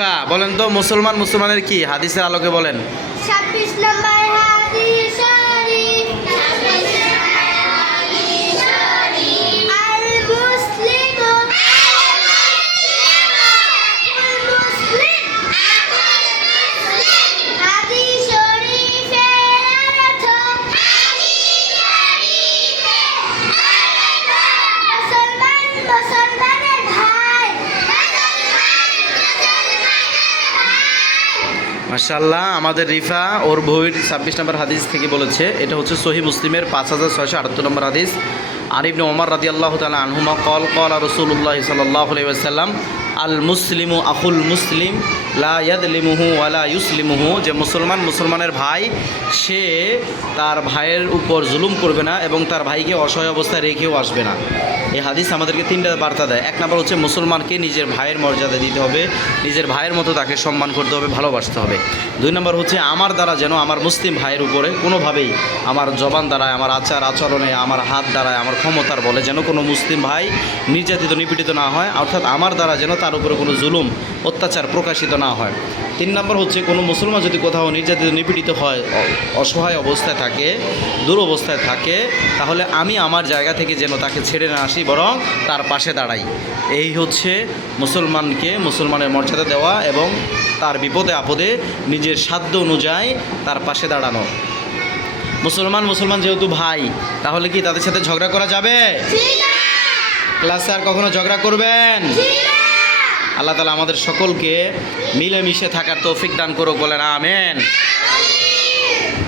রিফা বলেন তো মুসলমান মুসলমানের কি হাদিসের আলোকে বলেন। 26 নম্বর হাদিস শরীফ আল মুসলিমু হাদিস শরীফের অর্থ মুসলমান মুসলমানের ভাই। মাশাআল্লাহ, আমাদের রিফা ওর বইয়ের 26 নম্বর হাদিস থেকে বলেছে। এটা হচ্ছে সহিহ মুসলিমের 5678 নম্বর হাদিস। আর ইবনে ওমর রাদিয়াল্লাহু তাআলা আনহুমা ক্বালা রাসূলুল্লাহ সাল্লাল্লাহু আলাইহি ওয়াসাল্লাম আল মুসলিমু আখুল মুসলিম লা ইয়াদলিমুহু ওয়ালা ইউসলিমুহু, যে মুসলমান মুসলমানের ভাই, সে তার ভাইয়ের উপর জুলুম করবে না এবং তার ভাইকে অসহায় অবস্থায় রেখেও আসবে না। এই হাদিস আমাদেরকে তিনটা বার্তা দেয়। এক নম্বর হচ্ছে মুসলমানকে নিজের ভাইয়ের মর্যাদা দিতে হবে, নিজের ভাইয়ের মতো তাকে সম্মান করতে হবে, ভালোবাসতে হবে। দুই নম্বর হচ্ছে আমার দ্বারা যেন আমার মুসলিম ভাইয়ের উপরে কোনোভাবেই আমার জবান দ্বারায়, আমার আচার আচরণে, আমার হাত দ্বারায়, আমার ক্ষমতার বলে যেন কোনো মুসলিম ভাই নির্যাতিত নিপীড়িত না হয়, অর্থাৎ আমার দ্বারা যেন তার উপরে কোনো জুলুম অত্যাচার প্রকাশিত না হয়। তিন নম্বর হচ্ছে কোনো মুসলমান যদি কোথাও নির্যাতিত নিপীড়িত হয়, অসহায় অবস্থায় থাকে, দুরবস্থায় থাকে, তাহলে আমি আমার জায়গা থেকে যেন তাকে ছেড়ে না আসি, বরং তার পাশে দাঁড়াই। এই হচ্ছে মুসলমানকে মুসলমানের মর্যাদা দেওয়া এবং তার বিপদে আপদে নিজের সাধ্য অনুযায়ী তার পাশে দাঁড়ানো। মুসলমান মুসলমান যেহেতু ভাই, তাহলে কি তাদের সাথে ঝগড়া করা যাবে? ক্লাসে আর কখনো ঝগড়া করবেন? আল্লাহ তাআলা আমাদের সকলকে মিলেমিশে থাকার তৌফিক দান করুক, বলেন আমিন।